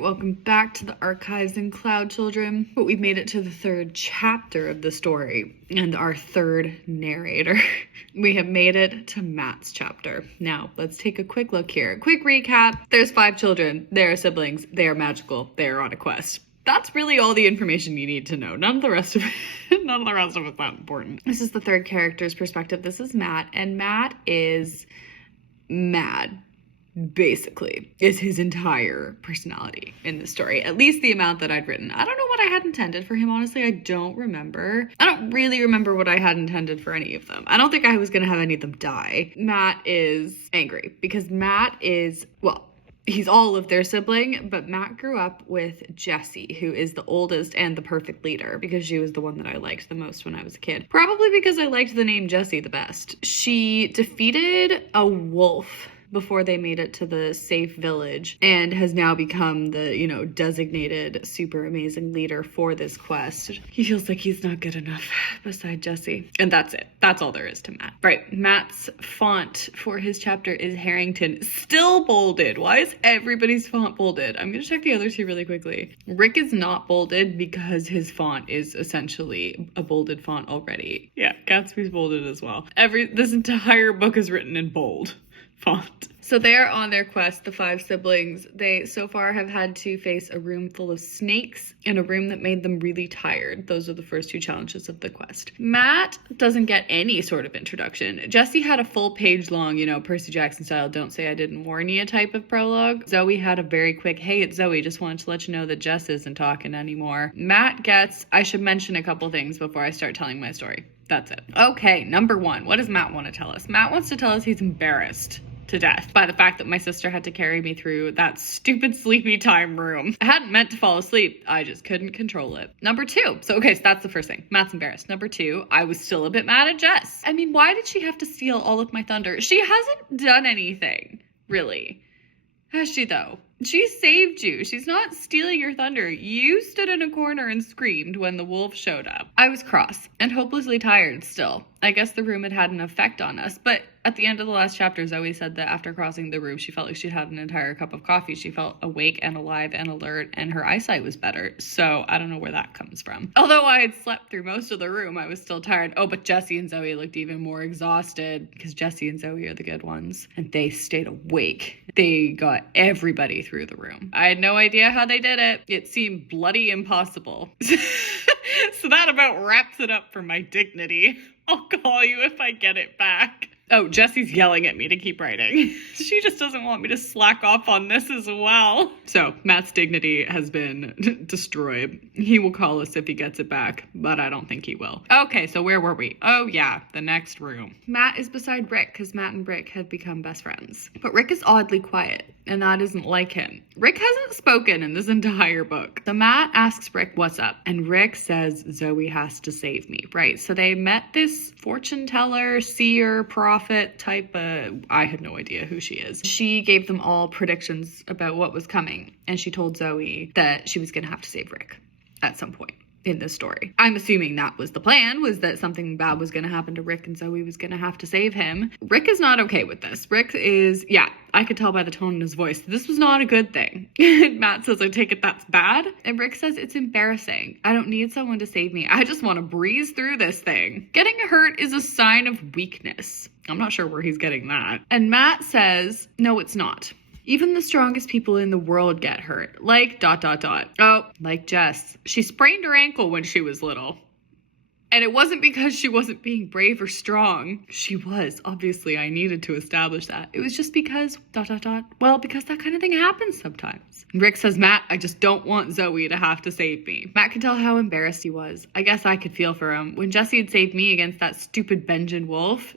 Welcome back to the archives in Cloudchildren. But we've made it to the third chapter of the story and our third narrator. We have made it to Matt's chapter. Now, let's take a quick look here. Quick recap. There's 5 children. They are siblings. They are magical. They are on a quest. That's really all the information you need to know. None of the rest of it's that important. This is the third character's perspective. This is Matt, and Matt is mad. Basically, is his entire personality in this story, at least the amount that I'd written. I don't know what I had intended for him, honestly. I don't remember. I don't really remember what I had intended for any of them. I don't think I was gonna have any of them die. Matt is angry because Matt is, well, he's all of their sibling, but Matt grew up with Jessie, who is the oldest and the perfect leader, because she was the one that I liked the most when I was a kid. Probably because I liked the name Jessie the best. She defeated a wolf before they made it to the safe village, and has now become the, designated super amazing leader for this quest. He feels like he's not good enough beside Jessie. And that's it. That's all there is to Matt. Right, Matt's font for his chapter is Harrington, still bolded. Why is everybody's font bolded? I'm gonna check the other two really quickly. Rick is not bolded because his font is essentially a bolded font already. Yeah, Gatsby's bolded as well. This entire book is written in bold font. So they're on their quest, the 5 siblings. They so far have had to face a room full of snakes and a room that made them really tired. Those are the first 2 challenges of the quest. Matt doesn't get any sort of introduction. Jessie had a full page long, Percy Jackson style, don't say I didn't warn you type of prologue. Zoe had a very quick, hey, it's Zoe, just wanted to let you know that Jess isn't talking anymore. Matt gets, I should mention a couple things before I start telling my story. That's it. Okay, number 1, what does Matt want to tell us? Matt wants to tell us he's embarrassed to death by the fact that my sister had to carry me through that stupid sleepy time room. I hadn't meant to fall asleep. I just couldn't control it. Number 2. So that's the first thing. Matt's embarrassed. Number 2, I was still a bit mad at Jess. I mean, why did she have to steal all of my thunder? She hasn't done anything, really. Has she, though? She saved you. She's not stealing your thunder. You stood in a corner and screamed when the wolf showed up. I was cross and hopelessly tired still. I guess the room had had an effect on us, but at the end of the last chapter, Zoe said that after crossing the room, she felt like she'd had an entire cup of coffee. She felt awake and alive and alert, and her eyesight was better. So I don't know where that comes from. Although I had slept through most of the room, I was still tired. Oh, but Jessie and Zoe looked even more exhausted because Jessie and Zoe are the good ones, and they stayed awake. They got everybody through the room. I had no idea how they did it. It seemed bloody impossible. So that about wraps it up for my dignity. I'll call you if I get it back. Oh, Jessie's yelling at me to keep writing. She just doesn't want me to slack off on this as well. So Matt's dignity has been destroyed. He will call us if he gets it back, but I don't think he will. Okay, so where were we? Oh yeah, the next room. Matt is beside Rick because Matt and Rick have become best friends. But Rick is oddly quiet, and that isn't like him. Rick hasn't spoken in this entire book. So Matt asks Rick what's up, and Rick says Zoe has to save me. Right, so they met this fortune teller, seer, prophet type. I had no idea who she is. She gave them all predictions about what was coming, and she told Zoe that she was going to have to save Rick at some point in this story. I'm assuming that was the plan, was that something bad was going to happen to Rick and Zoe was going to have to save him. Rick is not okay with this. Rick is, I could tell by the tone in his voice, this was not a good thing. Matt says, I take it that's bad. And Rick says, it's embarrassing. I don't need someone to save me. I just want to breeze through this thing. Getting hurt is a sign of weakness. I'm not sure where he's getting that. And Matt says, no, it's not. Even the strongest people in the world get hurt. Like ... Oh, like Jess. She sprained her ankle when she was little. And it wasn't because she wasn't being brave or strong. She was. Obviously, I needed to establish that. It was just because ... Well, because that kind of thing happens sometimes. Rick says, Matt, I just don't want Zoe to have to save me. Matt could tell how embarrassed he was. I guess I could feel for him. When Jessie had saved me against that stupid Benjamin wolf,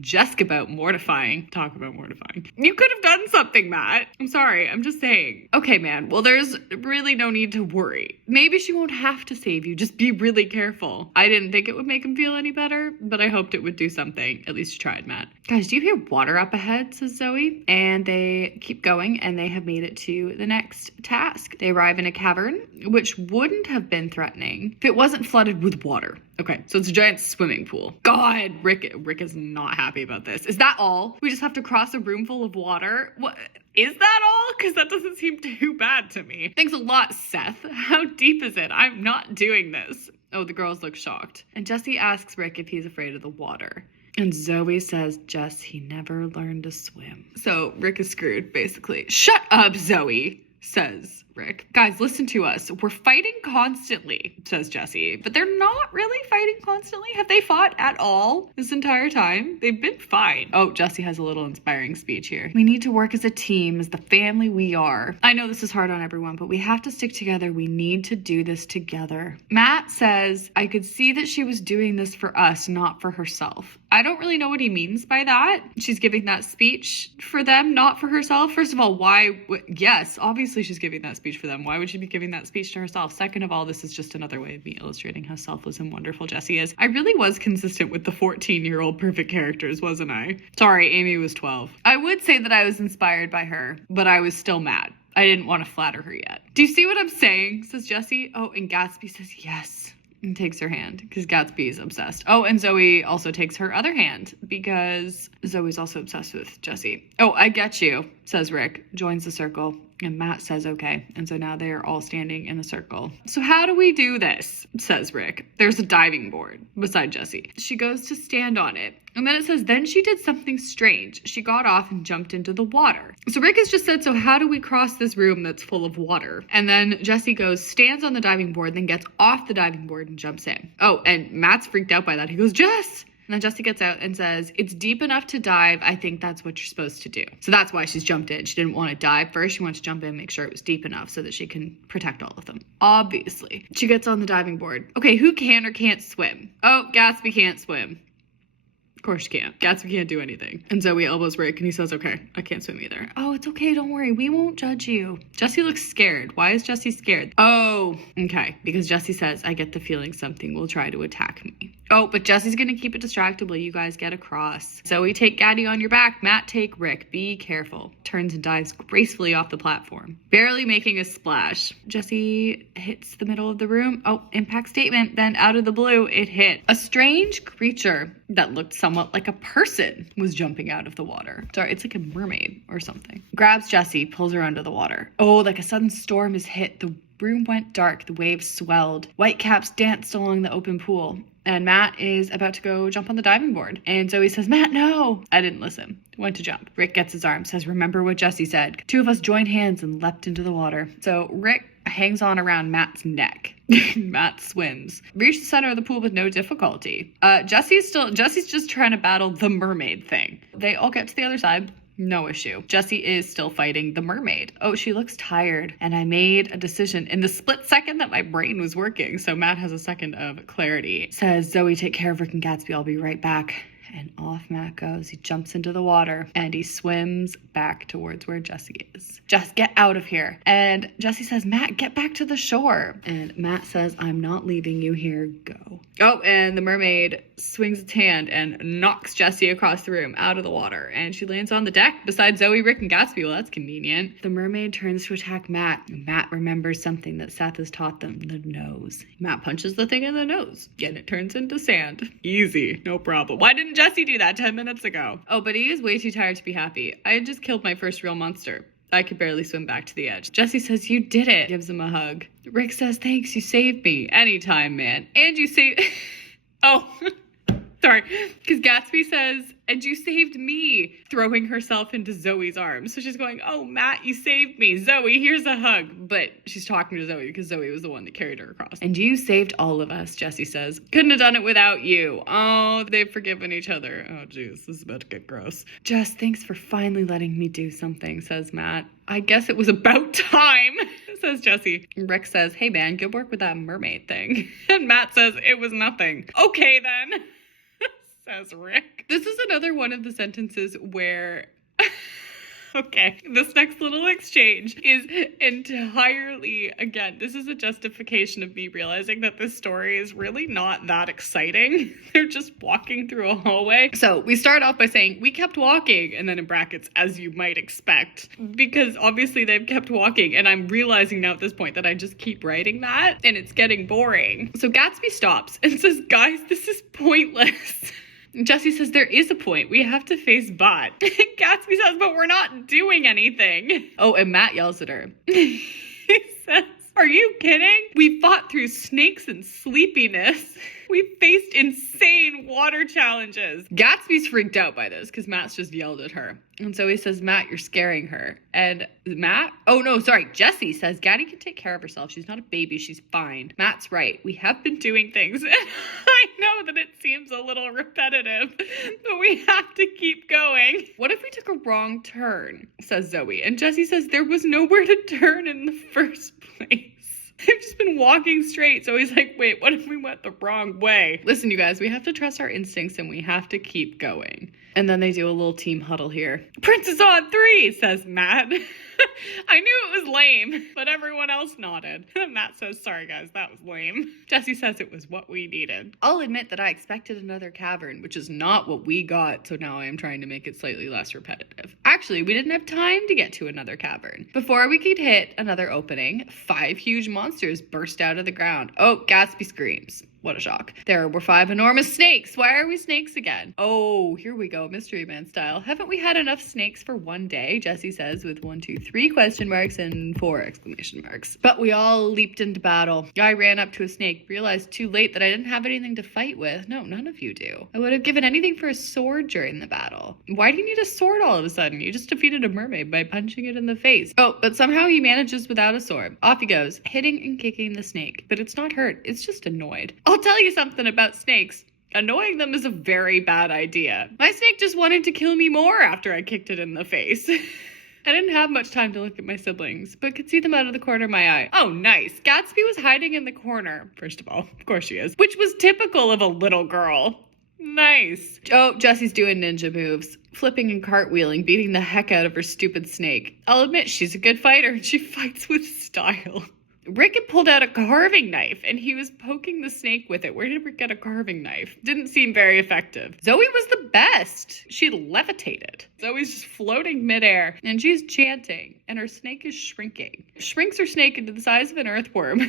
Jessica about mortifying. Talk about mortifying. You could have done something, Matt. I'm sorry. I'm just saying. Okay, man. Well, there's really no need to worry. Maybe she won't have to save you. Just be really careful. I didn't think it would make him feel any better, but I hoped it would do something. At least you tried, Matt. Guys, do you hear water up ahead, says Zoe. And they keep going, and they have made it to the next task. They arrive in a cavern, which wouldn't have been threatening if it wasn't flooded with water. Okay, so it's a giant swimming pool. God, Rick is not happy about this. Is that all? We just have to cross a room full of water? What? Is that all? Because that doesn't seem too bad to me. Thanks a lot, Seth. How deep is it? I'm not doing this. Oh, the girls look shocked. And Jessie asks Rick if he's afraid of the water. And Zoe says, Jess, he never learned to swim. So Rick is screwed, basically. Shut up, Zoe, says Rick. Guys, listen to us. We're fighting constantly, says Jessie. But they're not really fighting constantly. Have they fought at all this entire time? They've been fine. Oh, Jessie has a little inspiring speech here. We need to work as a team, as the family we are. I know this is hard on everyone, but we have to stick together. We need to do this together. Matt says, I could see that she was doing this for us, not for herself. I don't really know what he means by that. She's giving that speech for them, not for herself. First of all, why? Yes, obviously she's giving that speech for them. Why would she be giving that speech to herself? Second of all, this is just another way of me illustrating how selfless and wonderful Jessie is. I really was consistent with the 14-year-old perfect characters, wasn't I? Sorry, Amy was 12. I would say that I was inspired by her, but I was still mad. I didn't want to flatter her yet. Do you see what I'm saying? Says Jessie. Oh, and Gatsby says yes. And takes her hand because Gatsby is obsessed. Oh, and Zoe also takes her other hand because Zoe's also obsessed with Jessie. Oh, I get you, says Rick, joins the circle, and Matt says okay. And so now they are all standing in a circle. So how do we do this, says Rick. There's a diving board beside Jessie. She goes to stand on it. And then it says, then she did something strange. She got off and jumped into the water. So Rick has just said, so how do we cross this room that's full of water? And then Jessie goes, stands on the diving board, then gets off the diving board and jumps in. Oh, and Matt's freaked out by that. He goes, Jess! And then Jessie gets out and says, it's deep enough to dive. I think that's what you're supposed to do. So that's why she's jumped in. She didn't want to dive first. She wanted to jump in, make sure it was deep enough so that she can protect all of them. Obviously. She gets on the diving board. Okay, who can or can't swim? Oh, Gatsby can't swim. Of course you can't. Gatsby can't do anything. And Zoe elbows Rick and he says, okay, I can't swim either. Oh, it's okay. Don't worry. We won't judge you. Jessie looks scared. Why is Jessie scared? Oh, okay. Because Jessie says, I get the feeling something will try to attack me. Oh, but Jessie's going to keep it distracted while you guys get across. Zoe, take Gaddy on your back. Matt, take Rick. Be careful. Turns and dives gracefully off the platform, barely making a splash. Jessie hits the middle of the room. Oh, impact statement. Then out of the blue, it hit. A strange creature that looked somewhat like a person was jumping out of the water. Sorry, it's like a mermaid or something. Grabs Jessie, pulls her under the water. Oh, like a sudden storm has hit. The room went dark. The waves swelled. Whitecaps danced along the open pool. And Matt is about to go jump on the diving board. And Zoe says, Matt, no. I didn't listen. Went to jump. Rick gets his arm, says, remember what Jessie said. Two of us joined hands and leapt into the water. So Rick hangs on around Matt's neck. Matt swims. Reach the center of the pool with no difficulty. Jessie's just trying to battle the mermaid thing. They all get to the other side. No issue. Jessie is still fighting the mermaid. Oh, she looks tired. And I made a decision in the split second that my brain was working. So Matt has a second of clarity. Says, Zoe, take care of Rick and Gatsby. I'll be right back. And off Matt goes. He jumps into the water and he swims back towards where Jessie is. Jess, get out of here. And Jessie says, Matt, get back to the shore. And Matt says, I'm not leaving you here. Go. Oh, and the mermaid swings its hand and knocks Jessie across the room out of the water. And she lands on the deck beside Zoe, Rick, and Gatsby. Well, that's convenient. The mermaid turns to attack Matt. Matt remembers something that Seth has taught them, the nose. Matt punches the thing in the nose and it turns into sand. Easy. No problem. Why didn't Jessie do that 10 minutes ago? Oh, but he is way too tired to be happy. I had just killed my first real monster. I could barely swim back to the edge. Jessie says, you did it. Gives him a hug. Rick says, thanks, you saved me. Anytime, man. And you saved... Oh, sorry. Because Gatsby says, and you saved me, throwing herself into Zoe's arms. So she's going, oh, Matt, you saved me. Zoe, here's a hug. But she's talking to Zoe because Zoe was the one that carried her across. And you saved all of us, Jessie says. Couldn't have done it without you. Oh, they've forgiven each other. Oh, jeez, this is about to get gross. Jess, thanks for finally letting me do something, says Matt. I guess it was about time, says Jessie. Rick says, hey, man, good work with that mermaid thing. And Matt says, it was nothing. Okay, then. Says Rick. This is another one of the sentences where Okay, this next little exchange is entirely, again, this is a justification of me realizing that this story is really not that exciting. They're just walking through a hallway. So we start off by saying, we kept walking, and then in brackets, as you might expect, because obviously they've kept walking, and I'm realizing now at this point that I just keep writing that, and it's getting boring. So Gatsby stops and says, guys, this is pointless. Jessie says, there is a point. We have to face Bot. Gatsby says, but we're not doing anything. Oh, and Matt yells at her. He says, are you kidding? We fought through snakes and sleepiness. We faced insane water challenges. Gatsby's freaked out by this because Matt's just yelled at her. And so he says, Matt, you're scaring her. And Jessie says, Gaddy can take care of herself. She's not a baby. She's fine. Matt's right. We have been doing things. I know that it seems a little repetitive, but we have to keep going. What if we took a wrong turn, says Zoe. And Jessie says, there was nowhere to turn in the first place. They've just been walking straight. So he's like, wait, what if we went the wrong way? Listen, you guys, we have to trust our instincts and we have to keep going. And then they do a little team huddle here. Princess on 3, says Matt. I knew it was lame, but everyone else nodded. Matt says, sorry guys, that was lame. Jessie says it was what we needed. I'll admit that I expected another cavern, which is not what we got, so now I am trying to make it slightly less repetitive. Actually, we didn't have time to get to another cavern. Before we could hit another opening, 5 huge monsters burst out of the ground. Oh, Gatsby screams. What a shock. There were 5 enormous snakes. Why are we snakes again? Oh, here we go, Mystery Man style. Haven't we had enough snakes for one day? Jessie says with 1, 2, 3 question marks and 4 exclamation marks. But we all leaped into battle. I ran up to a snake, realized too late that I didn't have anything to fight with. No, none of you do. I would have given anything for a sword during the battle. Why do you need a sword all of a sudden? You just defeated a mermaid by punching it in the face. Oh, but somehow he manages without a sword. Off he goes, hitting and kicking the snake. But it's not hurt, it's just annoyed. I'll tell you something about snakes. Annoying them is a very bad idea. My snake just wanted to kill me more after I kicked it in the face. I didn't have much time to look at my siblings, but could see them out of the corner of my eye. Oh, nice. Gatsby was hiding in the corner. First of all, of course she is. Which was typical of a little girl. Nice. Oh, Jessie's doing ninja moves. Flipping and cartwheeling, beating the heck out of her stupid snake. I'll admit, she's a good fighter and she fights with style. Rick had pulled out a carving knife and he was poking the snake with it. Where did Rick get a carving knife? Didn't seem very effective. Zoe was the best. She levitated. Zoe's just floating midair and she's chanting and her snake is shrinking. Shrinks her snake into the size of an earthworm,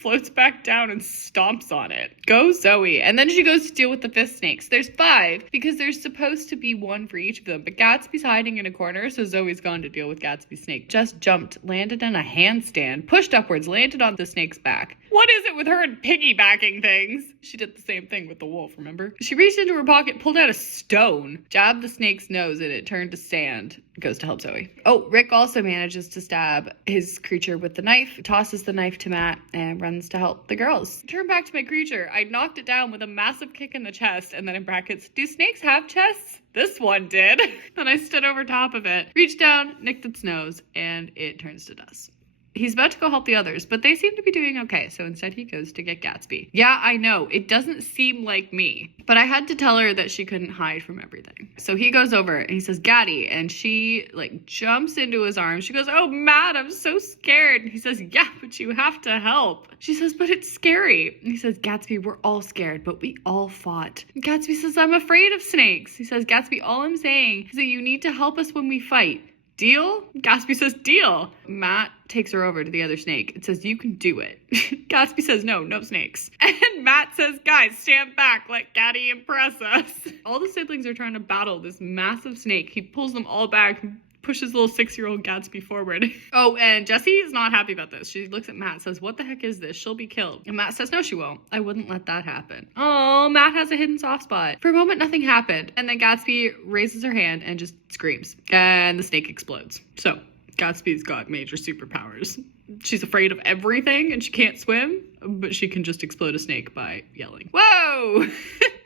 floats back down and stomps on it. Go Zoe. And then she goes to deal with the 5th snake. So there's 5 because there's supposed to be 1 for each of them. But Gatsby's hiding in a corner, so Zoe's gone to deal with Gatsby's snake. Just jumped, landed in a handstand, pushed upwards, landed on the snake's back. What is it with her and piggybacking things? She did the same thing with the wolf, remember? She reached into her pocket, pulled out a stone, jabbed the snake's nose, and it turned to sand. Goes to help Zoe. Oh, Rick also manages to stab his creature with the knife, tosses the knife to Matt, and runs to help the girls. Turn back to my creature. I knocked it down with a massive kick in the chest, and then in brackets, do snakes have chests? This one did. Then I stood over top of it, reached down, nicked its nose, and it turns to dust. He's about to go help the others, but they seem to be doing okay, so instead he goes to get Gatsby. Yeah, I know, it doesn't seem like me, but I had to tell her that she couldn't hide from everything. So he goes over and he says, Gaddy, and she jumps into his arms. She goes, oh, Matt, I'm so scared. And he says, yeah, but you have to help. She says, but it's scary. And he says, Gatsby, we're all scared, but we all fought. And Gatsby says, I'm afraid of snakes. He says, Gatsby, all I'm saying is that you need to help us when we fight. Deal? Gatsby says, deal. Matt takes her over to the other snake. It says, you can do it. Gatsby says, no snakes. And Matt says, guys, stand back. Let Gaddy impress us. All the siblings are trying to battle this massive snake. He pulls them all back, pushes little 6-year-old Gatsby forward. Oh, and Jessie is not happy about this. She looks at Matt and says, what the heck is this? She'll be killed. And Matt says, no, she won't. I wouldn't let that happen. Oh, Matt has a hidden soft spot. For a moment, nothing happened. And then Gatsby raises her hand and just screams. And the snake explodes. So Gatsby's got major superpowers. She's afraid of everything and she can't swim, but she can just explode a snake by yelling. Whoa!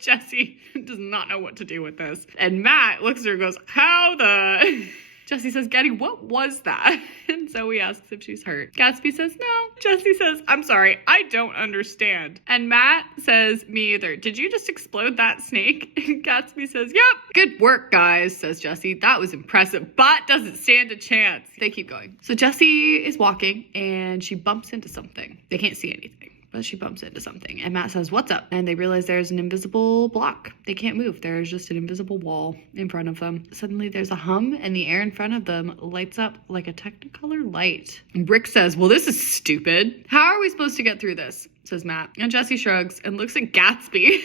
Jessie does not know what to do with this. And Matt looks at her and goes, how the... Jessie says, Getty, what was that? And Zoe asks if she's hurt. Gatsby says, no. Jessie says, I'm sorry, I don't understand. And Matt says, me either. Did you just explode that snake? And Gatsby says, yep. Good work, guys, says Jessie. That was impressive. Bot doesn't stand a chance. They keep going. So Jessie is walking and she bumps into something. They can't see anything, but she bumps into something. And Matt says, what's up? And they realize there's an invisible block. They can't move. There's just an invisible wall in front of them. Suddenly there's a hum and the air in front of them lights up like a Technicolor light. And Rick says, well, this is stupid. How are we supposed to get through this? Says Matt. And Jessie shrugs and looks at Gatsby.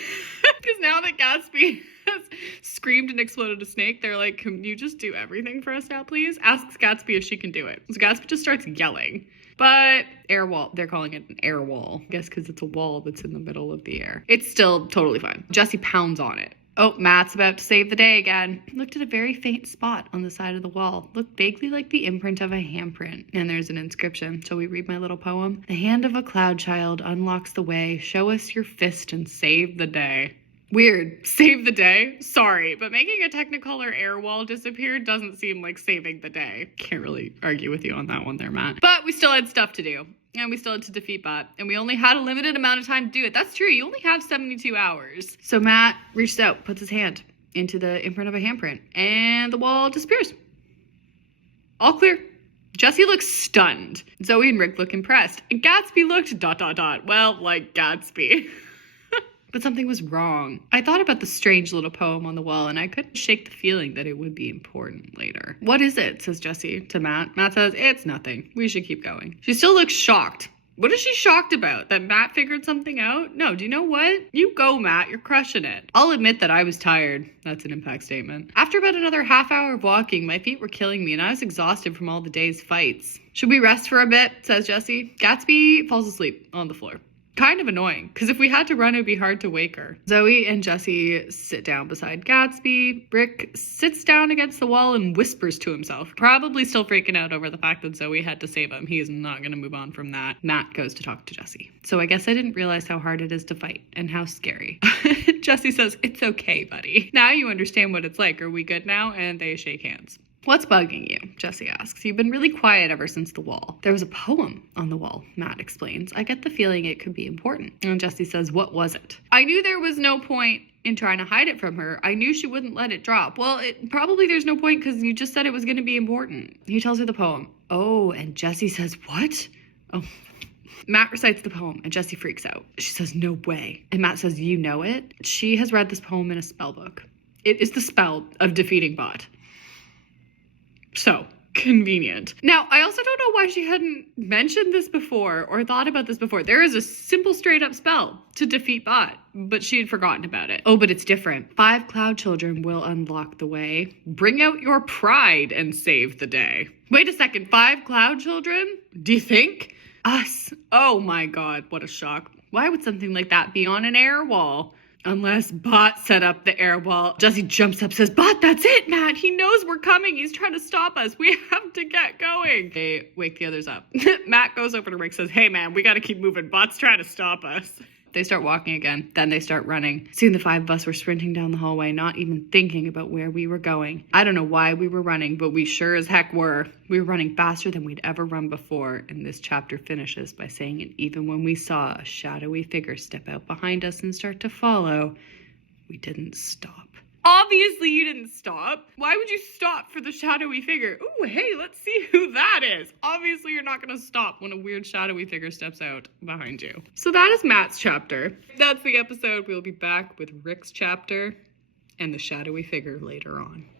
Because now that Gatsby has screamed and exploded a snake, they're like, can you just do everything for us now, please? Asks Gatsby if she can do it. So Gatsby just starts yelling. But air wall, they're calling it an air wall. I guess because it's a wall that's in the middle of the air. It's still totally fine. Jessie pounds on it. Oh, Matt's about to save the day again. Looked at a very faint spot on the side of the wall. Looked vaguely like the imprint of a handprint. And there's an inscription. Shall we read my little poem? The hand of a cloud child unlocks the way. Show us your fist and save the day. Weird. Save the day? Sorry, but making a Technicolor air wall disappear doesn't seem like saving the day. Can't really argue with you on that one there, Matt. But we still had stuff to do. And we still had to defeat Bot. And we only had a limited amount of time to do it. That's true. You only have 72 hours. So Matt reaches out, puts his hand into the imprint of a handprint. And the wall disappears. All clear. Jessie looks stunned. Zoe and Rick look impressed. And Gatsby looked ... Well, like Gatsby. But something was wrong. I thought about the strange little poem on the wall, and I couldn't shake the feeling that it would be important later. What is it? Says Jessie to Matt. Matt says, it's nothing. We should keep going. She still looks shocked. What is she shocked about? That Matt figured something out? No, do you know what? You go, Matt. You're crushing it. I'll admit that I was tired. That's an impact statement. After about another half hour of walking, my feet were killing me, and I was exhausted from all the day's fights. Should we rest for a bit? Says Jessie. Gatsby falls asleep on the floor. Kind of annoying, because if we had to run, it would be hard to wake her. Zoe and Jessie sit down beside Gatsby. Rick sits down against the wall and whispers to himself, probably still freaking out over the fact that Zoe had to save him. He is not going to move on from that. Matt goes to talk to Jessie. So I guess I didn't realize how hard it is to fight and how scary. Jessie says, it's okay, buddy. Now you understand what it's like. Are we good now? And they shake hands. What's bugging you? Jessie asks. You've been really quiet ever since the wall. There was a poem on the wall, Matt explains. I get the feeling it could be important. And Jessie says, what was it? I knew there was no point in trying to hide it from her. I knew she wouldn't let it drop. Well, probably there's no point because you just said it was going to be important. He tells her the poem. Oh, and Jessie says, what? Oh. Matt recites the poem and Jessie freaks out. She says, no way. And Matt says, you know it? She has read this poem in a spell book. It is the spell of defeating Bot. So convenient. Now, I also don't know why she hadn't mentioned this before or thought about this before. There is a simple straight up spell to defeat Bot, but she had forgotten about it. Oh, but it's different. 5 cloud children will unlock the way. Bring out your pride and save the day. Wait a second, 5 cloud children? Do you think? Us. Oh my God, what a shock. Why would something like that be on an air wall? Unless Bot set up the air wall. Jessie jumps up, says, Bot, that's it, Matt. He knows we're coming. He's trying to stop us. We have to get going. They wake the others up. Matt goes over to Rick, says, hey, man, we got to keep moving. Bot's trying to stop us. They start walking again. Then they start running. Soon the 5 of us were sprinting down the hallway, not even thinking about where we were going. I don't know why we were running, but we sure as heck were. We were running faster than we'd ever run before, and this chapter finishes by saying, and even when we saw a shadowy figure step out behind us and start to follow, we didn't stop. Obviously you didn't stop. Why would you stop for the shadowy figure? Ooh, hey, let's see who that is. Obviously you're not gonna stop when a weird shadowy figure steps out behind you. So that is Matt's chapter. That's the episode. We'll be back with Rick's chapter and the shadowy figure later on.